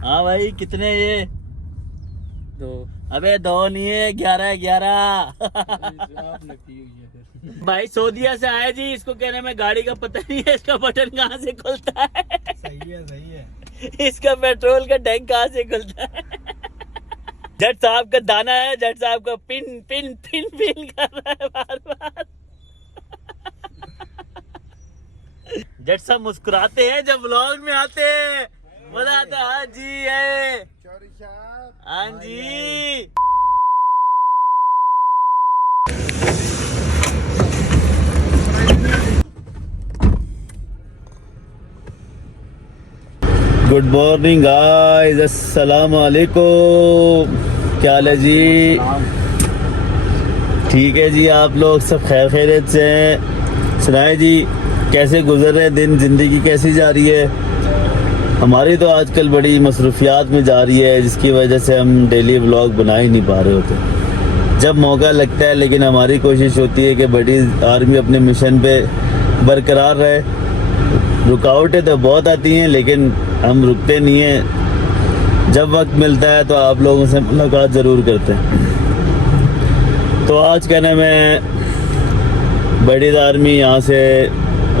हाँ भाई कितने ये? 2। अबे 2 नहीं है, 11 आपने पी हुई है। भाई सऊदीया से आया जी, इसको कहने में गाड़ी का पता नहीं है, इसका बटन कहाँ से खुलता है। सही है। इसका पेट्रोल का टैंक कहाँ से खुलता है। जट साहब का दाना है, जट साहब का पिन पिन पिन पिन कर रहा है बार बार। जट साहब मुस्कुराते हैं जब व्लॉग में आते हैं, मजा आता है। हाँ जी है, हाँ जी। गुड मॉर्निंग गाइस, अस्सलाम वालेकुम। क्या हाल है जी? ठीक है जी, आप लोग सब खैर खैरियत से हैं? सुनाए जी, कैसे गुजर रहे दिन, जिंदगी कैसी जा रही है? हमारी तो आजकल बड़ी मसरूफियात में जा रही है, जिसकी वजह से हम डेली व्लॉग बना ही नहीं पा रहे होते जब मौका लगता है। लेकिन हमारी कोशिश होती है कि बड़ी आर्मी अपने मिशन पे बरकरार रहे। रुकावटें तो बहुत आती हैं, लेकिन हम रुकते नहीं हैं। जब वक्त मिलता है तो आप लोगों से मुलाकात ज़रूर करते हैं। तो आज कहना मैं, बड़ी आर्मी यहाँ से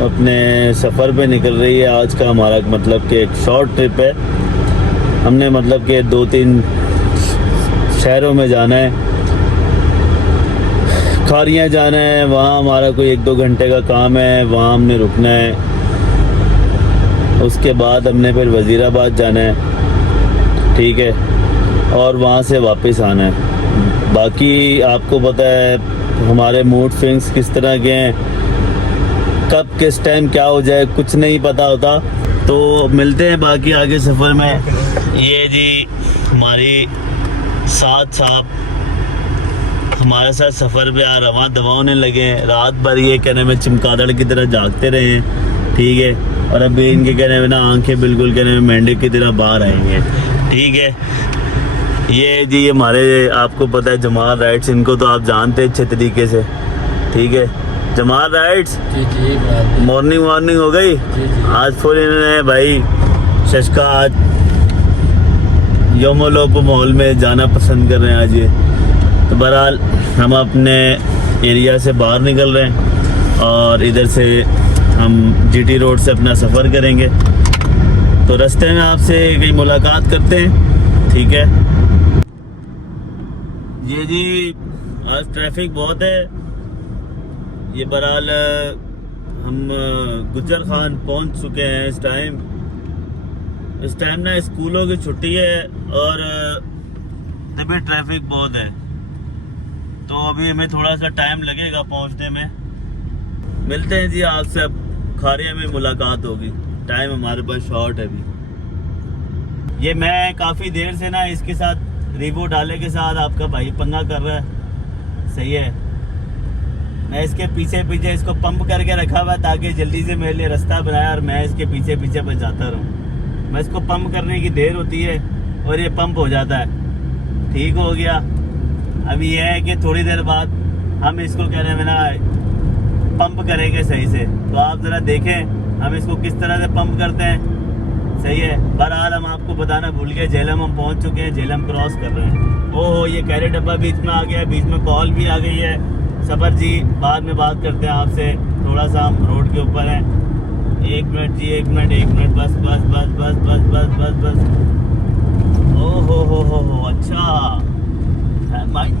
अपने सफ़र पे निकल रही है। आज का हमारा मतलब कि एक शॉर्ट ट्रिप है। हमने मतलब कि 2-3 शहरों में जाना है। खारियाँ जाना है, वहाँ हमारा कोई 1-2 घंटे का काम है, वहाँ हमने रुकना है। उसके बाद हमने फिर वज़ीराबाद जाना है, ठीक है, और वहाँ से वापस आना है। बाकी आपको पता है हमारे मूड स्विंग्स किस तरह के हैं, कब किस टाइम क्या हो जाए कुछ नहीं पता होता। तो मिलते हैं बाकी आगे सफ़र में। ये जी हमारी साथ साहब हमारे साथ सफ़र पे रवां दवाने लगे। रात भर ये कहने में चमगादड़ की तरह जागते रहे हैं, ठीक है, और अभी इनके कहने में ना आंखें बिल्कुल कहने में मेंढक की तरह बाहर आएंगे, ठीक है। ये जी हमारे, आपको पता है जमाल राइड्स, इनको तो आप जानते हैं अच्छे तरीके से, ठीक है। जमाल राइड्स जी मॉर्निंग हो गई जी। आज फुल इन्होंने भाई शशका आज योमोलोप मॉल में जाना पसंद कर रहे हैं आज ये। तो बहरहाल हम अपने एरिया से बाहर निकल रहे हैं और इधर से हम जीटी रोड से अपना सफ़र करेंगे। तो रास्ते में आपसे कहीं मुलाकात करते हैं, ठीक है। ये जी आज ट्रैफिक बहुत है। ये बहरहाल हम गुजर खान पहुंच चुके हैं। इस टाइम ना स्कूलों की छुट्टी है और तभी ट्रैफिक बहुत है, तो अभी हमें थोड़ा सा टाइम लगेगा पहुंचने में। मिलते हैं जी आपसे, अब खारिया में मुलाकात होगी। टाइम हमारे पास शॉर्ट है अभी। ये मैं काफ़ी देर से ना इसके साथ रिवो डाले के साथ आपका भाई पंगा कर रहा है, सही है। मैं इसके पीछे पीछे इसको पंप करके रखा हुआ ताकि जल्दी से मेरे लिए रास्ता बनाया और मैं इसके पीछे पीछे पर जाता रहूँ। मैं इसको पंप करने की देर होती है और ये पंप हो जाता है, ठीक हो गया। अभी यह है कि थोड़ी देर बाद हम इसको कहने में ना पंप करेंगे सही से। तो आप ज़रा देखें हम इसको किस तरह से पंप करते हैं, सही है। बहरहाल हम आपको बताना भूल गए, झेलम हम पहुंच चुके हैं, झेलम क्रॉस कर रहे हैं। ओहो ये कैरेट डब्बा बीच में आ गया, बीच में कॉल भी आ गई है। सबर जी बाद में बात करते हैं आपसे, थोड़ा सा हम रोड के ऊपर हैं। 1 मिनट जी, 1 मिनट, बस बस बस बस बस बस बस बस। ओहो हो अच्छा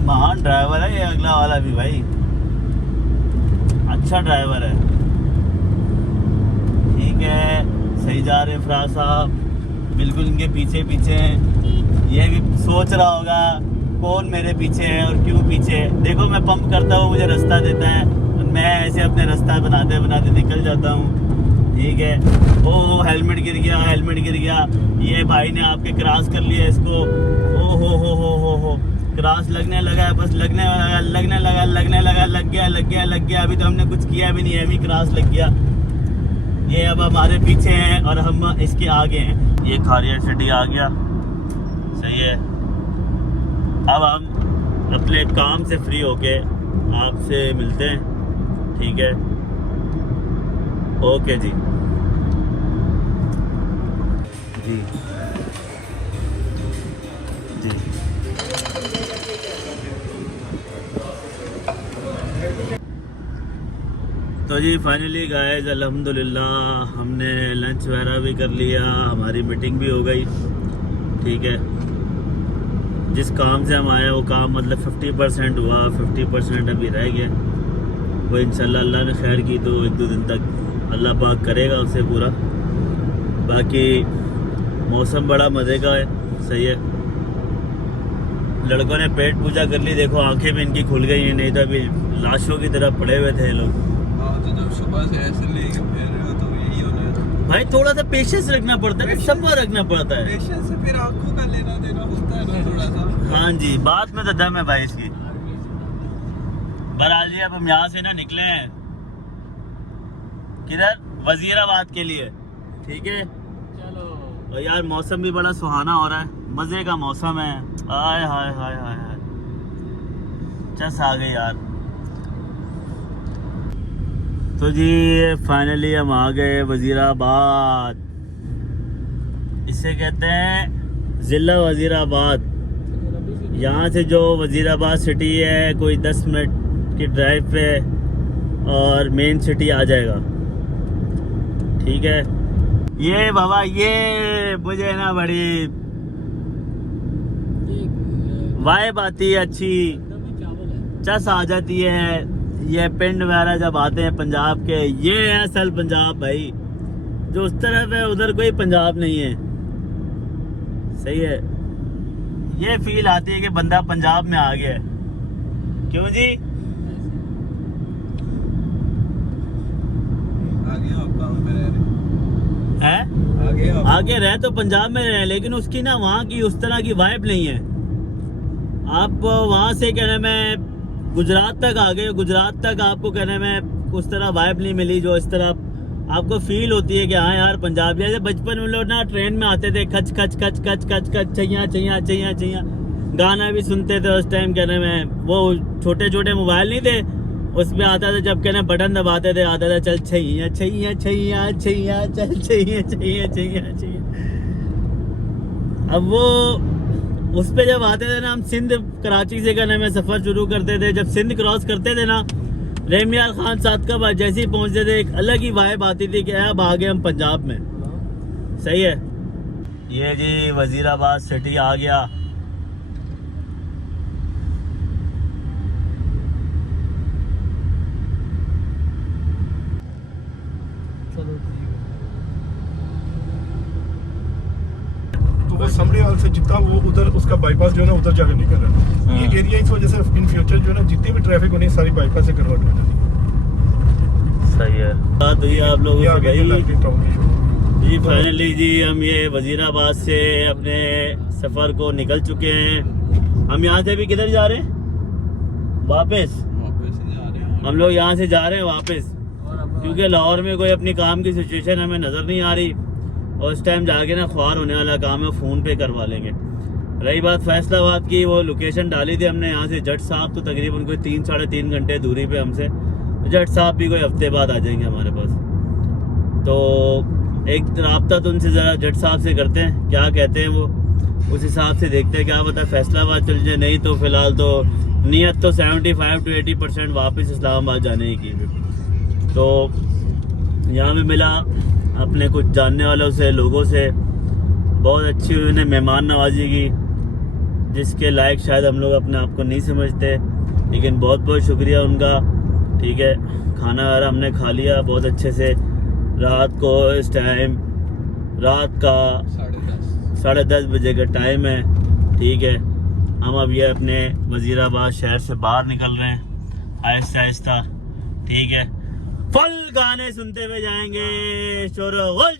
महान ड्राइवर है ये अगला वाला भी भाई, अच्छा ड्राइवर है, ठीक है। सही जा रहे फराज साहब, बिल्कुल इनके पीछे पीछे हैं। ये भी सोच रहा होगा कौन मेरे पीछे है और क्यों पीछे है। देखो मैं पंप करता हूँ, मुझे रास्ता देता है, मैं ऐसे अपने रास्ता बनाते बनाते निकल जाता हूँ, ठीक है। ओ हेलमेट गिर गया। ये भाई ने आपके क्रॉस कर लिया इसको। ओ हो क्रॉस लगने लगा है, बस लगने लगा, लग गया। अभी तो हमने कुछ किया भी नहीं है, अभी क्रॉस लग गया। ये अब हमारे पीछे हैं और हम इसके आगे हैं। ये खारिया सिटी आ गया, सही है। अब हम अपने काम से फ्री होके आपसे मिलते हैं, ठीक है। ओके जी। जी फाइनली गाइस अल्हम्दुलिल्लाह हमने लंच वगैरह भी कर लिया, हमारी मीटिंग भी हो गई। ठीक है, जिस काम से हम आए वो काम मतलब 50% हुआ, 50% अभी रह गया। वो इंशाल्लाह अल्लाह ने खैर की तो 1-2 दिन तक अल्लाह पाक करेगा उसे पूरा। बाकी मौसम बड़ा मज़े का है, सही है। लड़कों ने पेट पूजा कर ली, देखो आंखें भी इनकी खुल गई हैं, नहीं तो अभी लाशों की तरह पड़े हुए थे ये लोग। हाँ, तो जब सुबह से ऐसे लेके फिर रहे हो तो यही होना है भाई थोड़ा सा पेशेंस रखना पड़ता है, सब्र रखना पड़ता है। पेशेंस से, फिर आंखों का लेना देना होता है ना थोड़ा सा। हाँ जी, बात में तो दम है भाई इसकी। बहरहाल जी अब हम यहाँ से ना निकले हैं किधर, वजीराबाद के लिए। ठीक है, चलो। और यार मौसम भी बड़ा सुहाना हो रहा है, मज़े का मौसम है। हाय हाय हाय हाय हाय, चस आ गए यार। तो जी फाइनली हम आ गए वजीराबाद। इसे कहते हैं ज़िला वजीराबाद। यहाँ से जो वजीराबाद सिटी है कोई 10 मिनट की ड्राइव पे और मेन सिटी आ जाएगा। ठीक है, ये बाबा ये मुझे ना बड़ी वाइब आती है, अच्छी चस आ जाती है। ये पिंड वगैरह जब आते हैं पंजाब के, ये है असल पंजाब भाई। जो उस तरफ है उधर कोई पंजाब नहीं है, सही है। ये फील आती है कि बंदा पंजाब में आ गया है। क्यों जी? आगे आप काम पे रह रहे है आगे आगे रहे तो पंजाब में रहे, लेकिन उसकी ना वहाँ की उस तरह की वाइब नहीं है। आप वहाँ से कहने में गुजरात तक आ गए, गुजरात तक आपको कहने में उस तरह वाइब नहीं मिली जो इस तरह आपको फील होती है कि हाँ यार पंजाब। जैसे बचपन में लोग ना ट्रेन में आते थे, खच खच खच खच खच खच छैया छैया छैया छैया, गाना भी सुनते थे उस टाइम। कहने में वो छोटे छोटे मोबाइल नहीं थे, उसमें आता था जब कहने बटन दबाते थे, आता था चल छैया छैया छैया छैया, चल छैया छैया छैया छैया। अब वो उस पे जब आते थे ना, हम सिंध कराची से कहने में सफ़र शुरू करते थे। जब सिंध क्रॉस करते थे ना, रेमियार खान साथ का जैसे ही पहुंचते थे एक अलग ही वाइब आती थी कि अब आ गए हम पंजाब में। सही है। ये जी वजीराबाद सिटी आ गया। वो समरीवाल से जितना वो उधर उसका बाईपास जो है ना उधर जाकर निकल रहा है। हाँ। ये एरिया इस वजह से इन फ्यूचर जो है ना जितनी भी ट्रैफिक होनी है सारी बाईपास से कन्वर्ट हो जाती है। सही है। बात हुई आप लोगों ये से आगे भाई। लाइटली टाउन की शुरू। जी फाइनली जी हम ये वजीराबाद से अपने सफ़र को निकल चुके हैं। हम यहाँ से भी किधर जा रहे हैं? वापस जा रहे हैं हम लोग यहाँ से जा रहे हैं वापस, क्योंकि लाहौर में कोई अपनी काम की सिचुएशन हमें नज़र नहीं आ रही और उस टाइम जाके ना ख्वार होने वाला काम है, फ़ोन पे करवा लेंगे। रही बात फैसलाबाद की, वो लोकेशन डाली थी हमने यहाँ से। जट साहब तो तकरीबन कोई 3-3.5 घंटे दूरी पे हमसे। जट साहब भी कोई हफ्ते बाद आ जाएंगे हमारे पास। तो एक रब्ता तो उनसे ज़रा जट साहब से करते हैं, क्या कहते हैं वो, उस हिसाब से देखते हैं। क्या पता फैसलाबाद चल जाए, नहीं तो फ़िलहाल तो नीयत तो 75 to 80% वापस इस्लामाबाद जाने की। तो यहाँ भी मिला अपने कुछ जानने वालों से, लोगों से, बहुत अच्छी उन्हें मेहमान नवाजी की, जिसके लायक शायद हम लोग अपने आप को नहीं समझते, लेकिन बहुत बहुत शुक्रिया उनका। ठीक है, खाना वगैरह हमने खा लिया बहुत अच्छे से। रात को इस टाइम रात का 10:30 बजे का टाइम है। ठीक है, हम अब ये अपने वजीराबाद शहर से बाहर निकल रहे हैं आहिस्ता आहिस्ता। ठीक है, फुल गाने सुनते हुए जाएंगे, शोर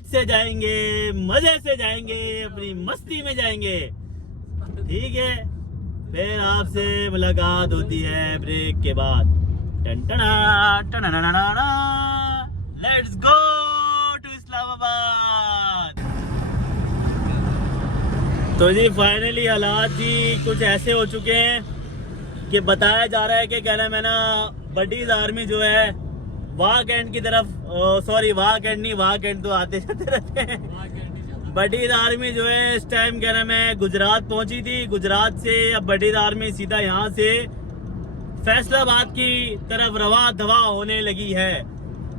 से जाएंगे, मजे से जाएंगे, अपनी मस्ती में जाएंगे। ठीक है, फिर आपसे मुलाकात होती है ब्रेक के बाद। Let's go to Islamabad. तो जी फाइनली हालात जी कुछ ऐसे हो चुके हैं कि बताया जा रहा है कि कहना मैं ना बडीज आर्मी जो है वाघ एंड की तरफ, सॉरी वाघ एंड नहीं, वाघ एंड तो आते जाते रहते हैं। बडीज आर्मी जो है इस टाइम कहना मैं गुजरात पहुंची थी। गुजरात से अब बडीज आर्मी सीधा यहाँ से फैसलाबाद की तरफ रवा दवा होने लगी है।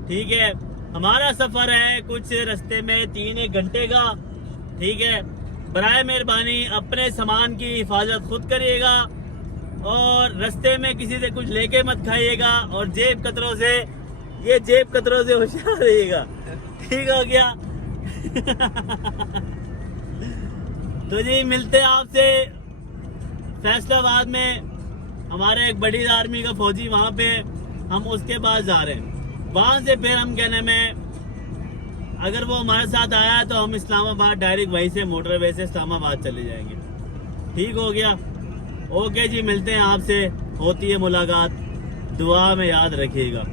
ठीक है। हमारा सफर है कुछ रास्ते में 3-1 घंटे का, ठीक है। बराए मेहरबानी अपने सामान की हिफाजत खुद करिएगा और रास्ते में किसी से कुछ लेके मत खाइएगा और जेब कतरों से होशियार रहिएगा, ठीक हो गया। तो जी मिलते हैं आपसे फैसलाबाद में। हमारे एक बड़ी आर्मी का फौजी वहाँ पे, हम उसके पास जा रहे हैं। वहाँ से फिर हम कहने में अगर वो हमारे साथ आया तो हम इस्लामाबाद डायरेक्ट वहीं से मोटरवे से इस्लामाबाद चले जाएंगे, ठीक हो गया। ओके जी, मिलते हैं आपसे, होती है मुलाकात, दुआ में याद रखिएगा।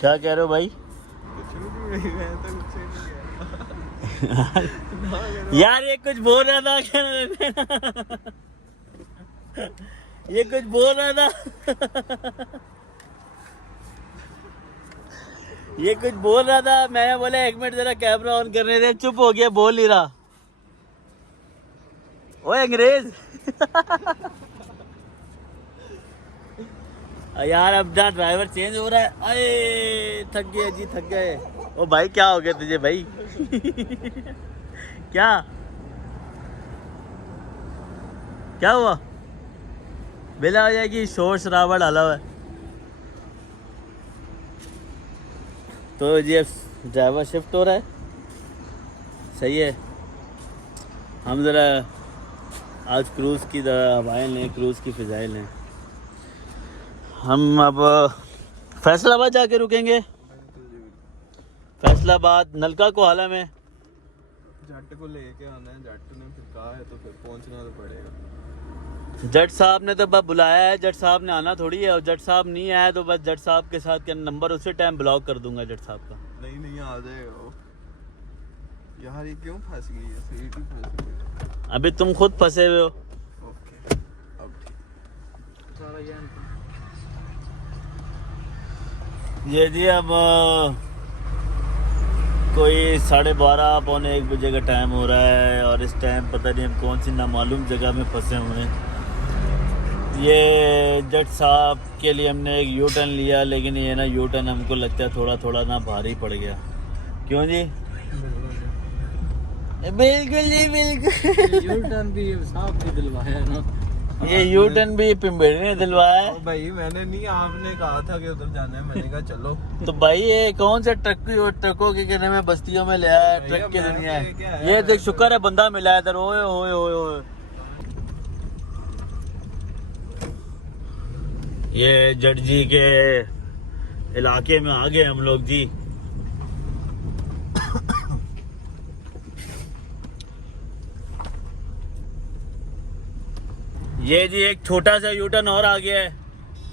क्या कह रहे हो भाई? मैं तो कुछ नहीं कह यार ये कुछ बोल रहा था क्या? ये कुछ बोल रहा था। ये कुछ बोल रहा था, मैं बोला 1 मिनट जरा कैमरा ऑन करने दे, चुप हो गया, बोल ही रहा। ओए अंग्रेज। यार अब ना ड्राइवर चेंज हो रहा है। अरे थक गए जी, थक गए। ओ भाई क्या हो गया तुझे भाई? क्या हुआ? बेला हो जाएगी, शोर शराबा डाला हुआ है। तो ये ड्राइवर शिफ्ट हो रहा है, सही है। हम ज़रा आज क्रूज़ की हवाएं लें, क्रूज़ की फ़िज़ाएं लें। हम अब फैसलाबाद जाके रुकेंगे। फैसलाबाद नलका कोहाला में जट को लेके आना है, जट ने फिर कहा है तो फिर पहुंचना तो पड़ेगा। जट साहब ने तो बस बुलाया है, जट साहब ने आना थोड़ी है। और जट साहब नहीं आया तो बस जट साहब के साथ का नंबर उसी टाइम ब्लॉक कर दूंगा जट साहब का। नहीं आ जाएगा वो। यार ये क्यों फंस गई है? सीट ही फंस गई है। अभी तुम खुद फंसे हुए हो। ओके अब ठीक। सारा ये जी अब कोई 12:30 पौने 1 बजे का टाइम हो रहा है और इस टाइम पता नहीं हम कौन सी नामालूम जगह में फंसे हुए हैं। ये जट साहब के लिए हमने एक यू टर्न लिया, लेकिन ये ना यू टर्न हमको लगता है थोड़ा थोड़ा ना भारी पड़ गया। क्यों जी? बिल्कुल जी बिल्कुल। यू टर्न भी साहब भी दिलवाया ना, ये यू टर्न भी पिंबेड़ी ने दिलवाया है। भाई मैंने नहीं, आपने कहा था कि उधर जाना है, मैंने कहा चलो। तो भाई ये कौन से ट्रकों के कहने में बस्तियों में ले आया है, ट्रक की दुनिया है। ये देख शुक्र है बंदा मिला है इधर। ओए ओए ओए ओए, ये जट जी के इलाके में आ गए हम लोग जी। ये जी एक छोटा सा यूटर्न और आ गया है।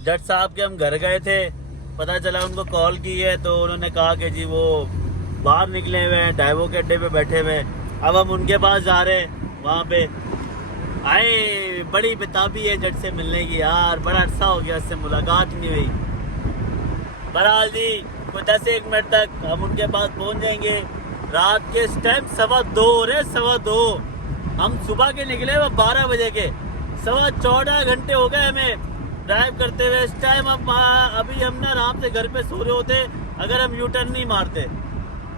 जट साहब के हम घर गए थे, पता चला उनको कॉल की है तो उन्होंने कहा कि जी वो बाहर निकले हुए हैं, डाइवो के अड्डे पे बैठे हुए हैं। अब हम उनके पास जा रहे हैं। वहाँ पे आए, बड़ी बेताबी है जट से मिलने की यार, बड़ा अरसा हो गया, उससे मुलाकात नहीं हुई। बहरहाल जी कोई 10-1 मिनट तक हम उनके पास पहुँच जाएंगे। रात के इस टाइम 2:15 हो रहे, 2:15। हम सुबह के निकले हुए 12 बजे के, 14.25 घंटे हो गए हमें ड्राइव करते हुए। इस टाइम अब अभी हम ना आराम से घर पे सो रहे होते अगर हम यू टर्न नहीं मारते,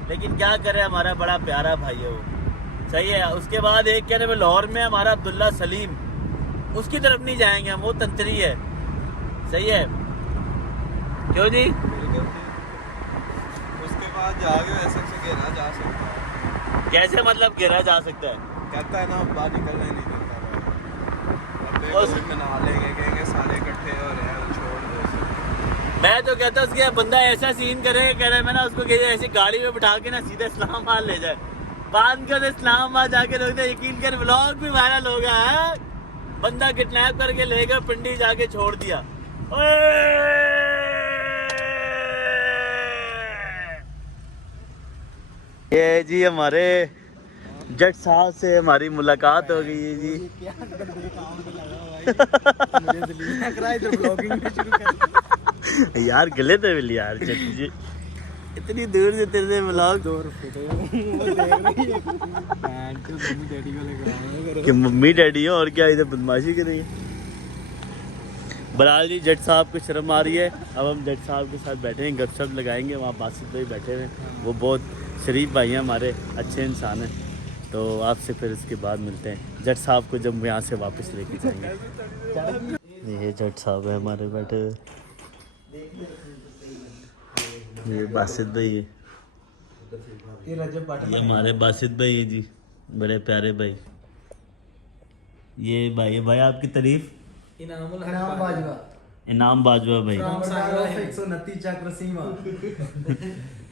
लेकिन क्या करें, हमारा बड़ा प्यारा भाई है वो, सही है। उसके बाद एक कहने में लाहौर में हमारा अब्दुल्ला सलीम, उसकी तरफ नहीं जाएंगे हम, वो तंत्री है, सही है। क्यों जी? बिल्कुल ठीक। उसके बाद जाके वैसे से घेरा जा सकता है। कैसे मतलब घेरा जा सकता है? कहता है ना बाहर निकलने नहीं देता। मना लेंगे, कहेंगे सारे इकट्ठे हो रहे हैं, छोड़ दो इसे। मैं तो कहता हूँ उसके बंदा ऐसा सीन करे, कह रहे मैं ना उसको ऐसी गाड़ी में बिठा के ना सीधे इस्लामाबाद ले जाए, बांध कर इस्लामाबाद जाके रोक दे। यकीन कर व्लॉग भी वायरल हो गया है, बंदा किडनैप करके ले गए, पिंडी जाके छोड़ दिया। ये जी हमारे जट साहब से हमारी मुलाकात हो गई है जी। यार गले तो मिली यार जट जी, इतनी दूर से तेरे ब्लॉग कि मम्मी डैडी हो और क्या इधर बदमाशी कर रही है। बलाल जी जट साहब को शर्म आ रही है, अब हम जट साहब के साथ बैठे हैं, गपशप लगाएंगे। वहाँ बासित भाई बैठे हुए हैं, वो बहुत शरीफ भाई हैं हमारे, अच्छे इंसान हैं। तो आपसे फिर इसके बाद मिलते हैं जट साहब को जब यहाँ से वापस लेके जाएंगे। ये जट साहब है हमारे बैठे हुए, ये बासित भाई है, ये हमारे बासित भाई है जी, बड़े प्यारे भाई। ये भाई आपकी तारीफ। इनाम बाजवा इनाम बाजवा भाई।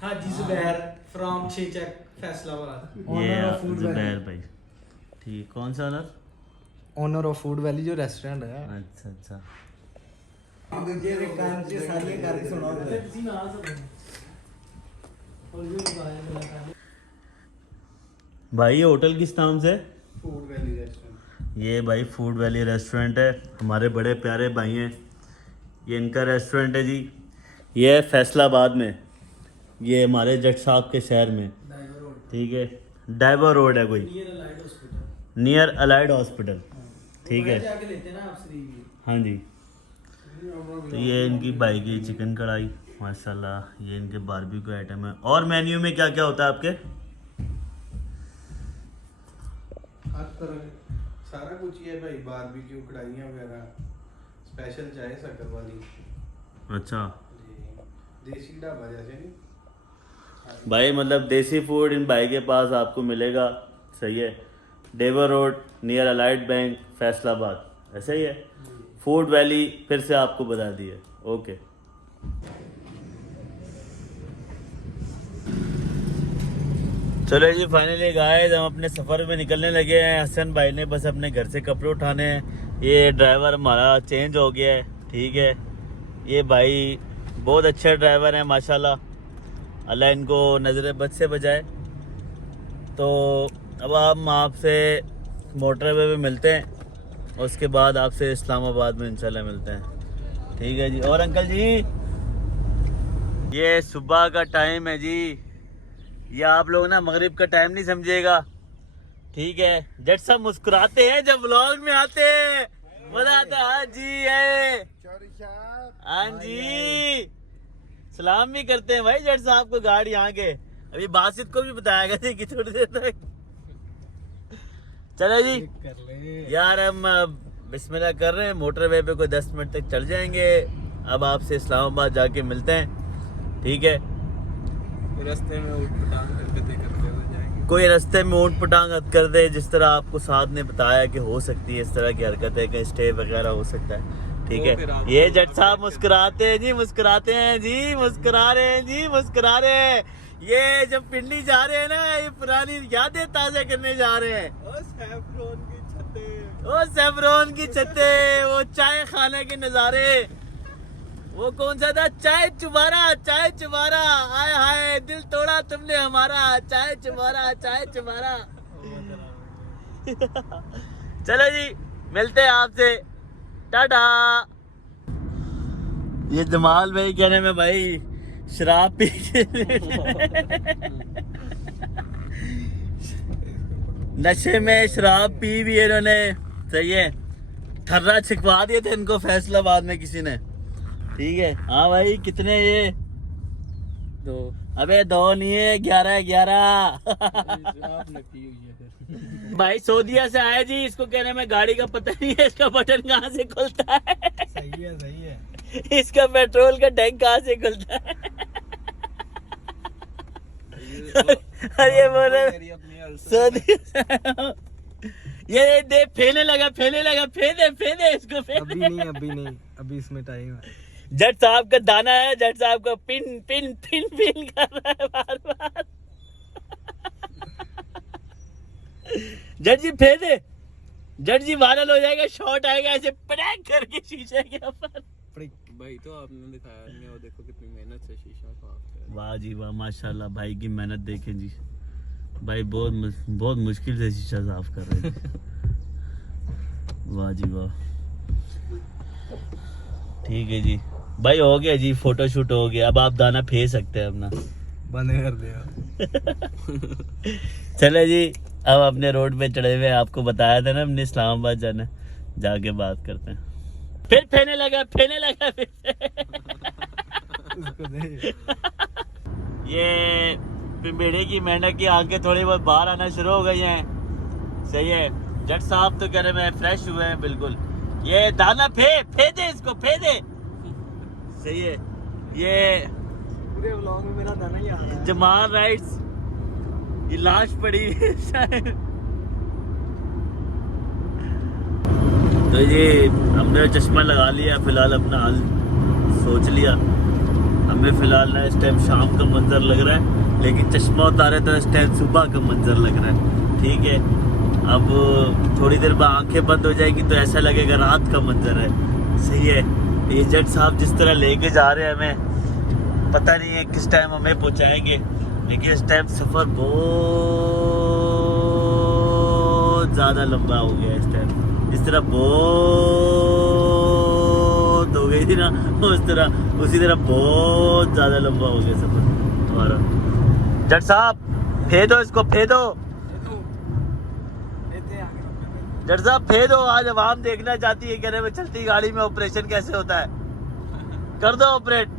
हाजी जुबैर फ्रॉम छेचक फैसलाबाद। ये जुबैर भाई, ठीक। कौन सा owner? Owner of Food Valley जो रेस्टोरेंट है। अच्छा अच्छा। भाई ये होटल किस नाम से? Food Valley restaurant. ये भाई फूड वैली रेस्टोरेंट है, हमारे बड़े प्यारे भाई हैं। ये इनका रेस्टोरेंट है जी, ये है फैसलाबाद में, ये हमारे जट साहब के शहर में, ठीक है। डाइवर रोड है कोई, नियर अलाइड हॉस्पिटल, ठीक है। हाँ जी। तो ये इनकी भाई की चिकन कढ़ाई माशाल्लाह, ये इनके बारबेक्यू आइटम है। और मेन्यू में क्या क्या होता है आपके? हर तरह सारा कुछ ही है भाई, बारबेक्यू कढ़ाइयाँ वगैरह, स्पेशल चाय शक्कर वाली। अच्छा देसी ढाबा जैसे नहीं भाई, मतलब देसी फूड इन भाई के पास आपको मिलेगा, सही है। Dewar road near Allied bank Faisalabad, ऐसा ही है। फूड वैली फिर से आपको बता दिए, ओके। चलो जी फाइनली गाइस हम अपने सफ़र में निकलने लगे हैं। हसन भाई ने बस अपने घर से कपड़े उठाने हैं। ये ड्राइवर हमारा चेंज हो गया है, ठीक है। ये भाई बहुत अच्छे ड्राइवर हैं माशाल्लाह, अल्लाह इनको नज़र बद से बचाए। तो अब हम आपसे मोटरवे पे मिलते हैं, और उसके बाद आपसे इस्लामाबाद में इंशाल्लाह मिलते हैं, ठीक है जी। और अंकल जी ये सुबह का टाइम है जी, ये आप लोग ना मगरिब का टाइम नहीं समझिएगा, ठीक है। जट साहब मुस्कुराते हैं जब व्लॉग में आते हैं, मजा आता है। हाँ जी है, हाँ जी सलाम भी करते हैं भाई जट साहब को गाड़ी यहाँ के। अभी बासित को भी बताया गया था कि थोड़ी देर तक। चलो जी यार हम बिस्मिल्लाह कर रहे हैं, मोटरवे पे कोई 10 मिनट तक चल जाएंगे। अब आपसे इस्लामाबाद जाके मिलते हैं, ठीक है। रास्ते में ऊँट पटांग करते हुए जाएंगे। कोई रास्ते में ऊँट पटांग कर दे, जिस तरह आपको साथ ने बताया कि हो सकती है इस तरह की हरकतें, कहीं स्टे वगैरह हो सकता है, ठीक है। ये जट साहब मुस्कुराते हैं जी, मुस्कुराते हैं जी, मुस्कुरा रहे हैं जी, मुस्कुरा रहे हैं। ये जब पिंडी जा रहे हैं ना, ये पुरानी यादें ताजा करने जा रहे हैं। ओ सैफरोन की छतें, ओ सैफरोन की छतें, वो चाय खाने के नज़ारे, वो कौन सा था? चाय चुबारा, चाय चुबारा, हाय हाय दिल तोड़ा तुमने हमारा, चाय चुबारा, चाय चुबारा। चलो जी मिलते हैं आपसे, टाटा। ये जमाल भाई कहने में भाई शराब पी के नशे में शराब पी भी इन्होंने, सही है। थर्रा छिकवा दिए थे इनको फैसलाबाद में किसी ने, ठीक है। हाँ भाई कितने ये? 2। अबे 2 नहीं है, 11 भाई सऊदीया से आया जी, इसको कहने में गाड़ी का पता नहीं है, इसका बटन कहाँ से खुलता है। सही है सही है। इसका पेट्रोल का टैंक कहाँ से खुलता है। अरे बोले सऊदी ये दे फेंकने लगा, फेंदे इसको, अभी नहीं अभी इसमें टाइम है। जट साहब का दाना है, जट साहब का पिन पिन पिन पिन कर रहा है बार बार। जट जी फेंदे, जट जी वायरल हो जाएगा, शॉट आएगा ऐसे पटैक करके शीशे के ऊपर। भाई तो आपने दिखाया नहीं, वो देखो कितनी मेहनत से शीशा साफ किया। वाह जी वाह, माशाल्लाह भाई की मेहनत देखें जी, भाई बहुत मुश्किल से शीशा साफ कर रहे हैं। वाह जी वाह, ठीक है जी भाई, हो गया जी, फोटो शूट हो गया। अब आप दाना फेंक सकते हैं अपना, बंद कर दिया। चले जी अब अपने रोड पे चढ़े हुए, आपको बताया था ना हमने इस्लामाबाद जाना, जाके बात करते हैं। फिर फेने लगा फिर से। ये पिंबेड़े की मेंढक की आंखें थोड़ी बहुत बाहर आना शुरू हो गई हैं। सही है, जट साहब तो कह रहे मैं फ्रेश हुए हैं बिल्कुल। ये दाना फे दे इसको, फे दे। सही है, ये पूरे व्लॉग में मेरा दाना ही आ रहा है। जमाल राइट्स, ये लाश पड़ी है शायद। तो ये हमने चश्मा लगा लिया, फिलहाल अपना हाल सोच लिया। हमें फिलहाल ना इस टाइम शाम का मंजर लग रहा है, लेकिन चश्मा उतारे तो इस टाइम सुबह का मंजर लग रहा है। ठीक है, अब थोड़ी देर बाद आंखें बंद हो जाएगी तो ऐसा लगेगा रात का मंजर है। सही है, ये जट साहब जिस तरह लेके जा रहे हैं हमें पता नहीं है किस टाइम हमें पहुंचाएंगे, लेकिन इस टाइम सफर बहुत ज्यादा लंबा हो गया। इस टाइम इस तरह बहुत हो गई थी ना, उसी तरह बहुत ज्यादा लंबा हो गया सफर हमारा। जट साहब फे दो इसको, फे दो जट साहब, फे दो। आज आवाम देखना चाहती है, कह रहे चलती गाड़ी में ऑपरेशन कैसे होता है। कर दो ऑपरेट,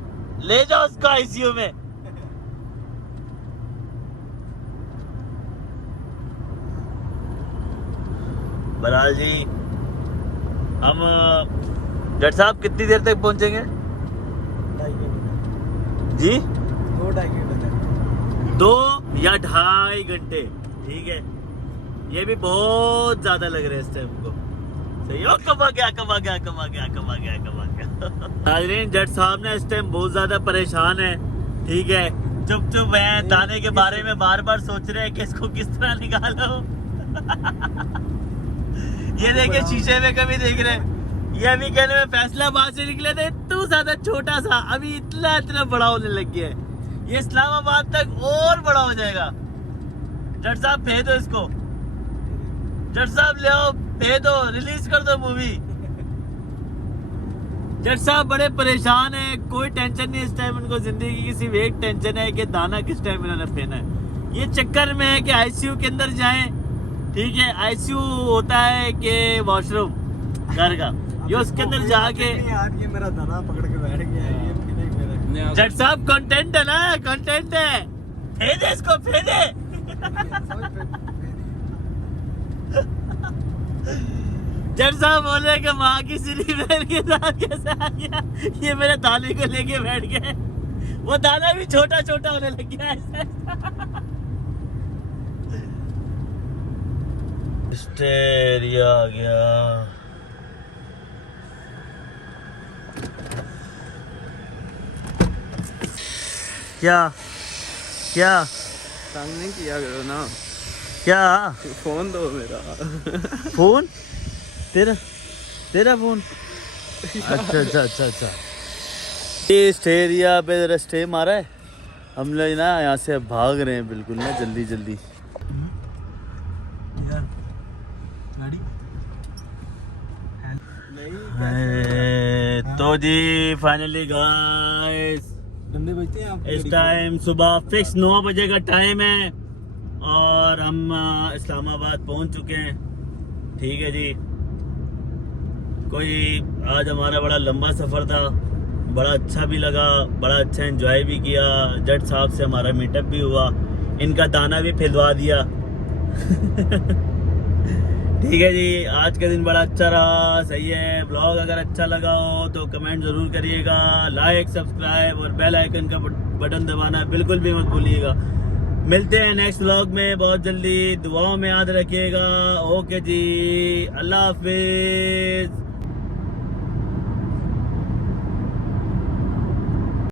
ले जाओ उसको आईसीयू में। बराल जी, हम जट साहब कितनी देर तक पहुंचेंगे 2.5 घंटे जी? 2.5 घंटे 2 या 2.5 घंटे। ठीक है, ये भी बहुत ज्यादा लग रहा है इस टाइम को। सही हो, कमा गया। नाज़रीन, जट साहब ने इस टाइम बहुत ज्यादा परेशान है। ठीक है, चुप है, दाने के बारे में बार बार सोच रहे हैं कि इसको किस तरह निकालो। ये देखे शीशे में कभी देख रहे, ये अभी कहने में फैसलाबाद से निकले थे, तू ज्यादा छोटा सा, अभी इतना बड़ा होने लग गया है। ये इस्लामाबाद तक और बड़ा हो जाएगा। जट साहब भेज दो इसको, जट साहब ले आओ, भेज दो, रिलीज कर दो मूवी। जट साहब बड़े परेशान है, कोई टेंशन नहीं इस टाइम उनको जिंदगी की, सिर्फ एक टेंशन है कि दाना किस टाइम इन्होंने फेना है। ये चक्कर में है कि आईसीयू के अंदर जाएं। ठीक है, आईसीयू होता है कि वॉशरूम घर का, ये उसके अंदर जाके यार ये मेरा दाना पकड़ के बैठ गया है, ये फिर मेरा। जट साहब कंटेंट है ना, कंटेंट है, फेंदे इसको, फेंदे। जट साहब बोले कि माँ की सिरी बहन के साथ कैसे आ गया, ये मेरे दाने को लेके बैठ गए। वो दाना भी छोटा होने लग गया ऐसे। स्टेरिया आ गया। क्या तंग नहीं किया करो ना, क्या फोन दो मेरा। फोन तेरा फोन? अच्छा। ये स्टेरिया पे जरा स्टे मारा है, हम लोग ना यहाँ से भाग रहे हैं बिल्कुल ना, जल्दी। तो जी फाइनली गाइस, इस टाइम सुबह फिक्स 9 बजे का टाइम है और हम इस्लामाबाद पहुंच चुके हैं। ठीक है जी, कोई आज हमारा बड़ा लंबा सफ़र था, बड़ा अच्छा भी लगा, बड़ा अच्छा एंजॉय भी किया। जट साहब से हमारा मीटअप भी हुआ, इनका दाना भी फिलवा दिया। ठीक है जी, आज का दिन बड़ा अच्छा रहा। सही है, ब्लॉग अगर अच्छा लगा हो तो कमेंट ज़रूर करिएगा, लाइक सब्सक्राइब और बेल आइकन का बटन दबाना बिल्कुल भी मत भूलिएगा। मिलते हैं नेक्स्ट व्लॉग में बहुत जल्दी, दुआओं में याद रखिएगा। ओके जी, अल्लाह हाफिज़।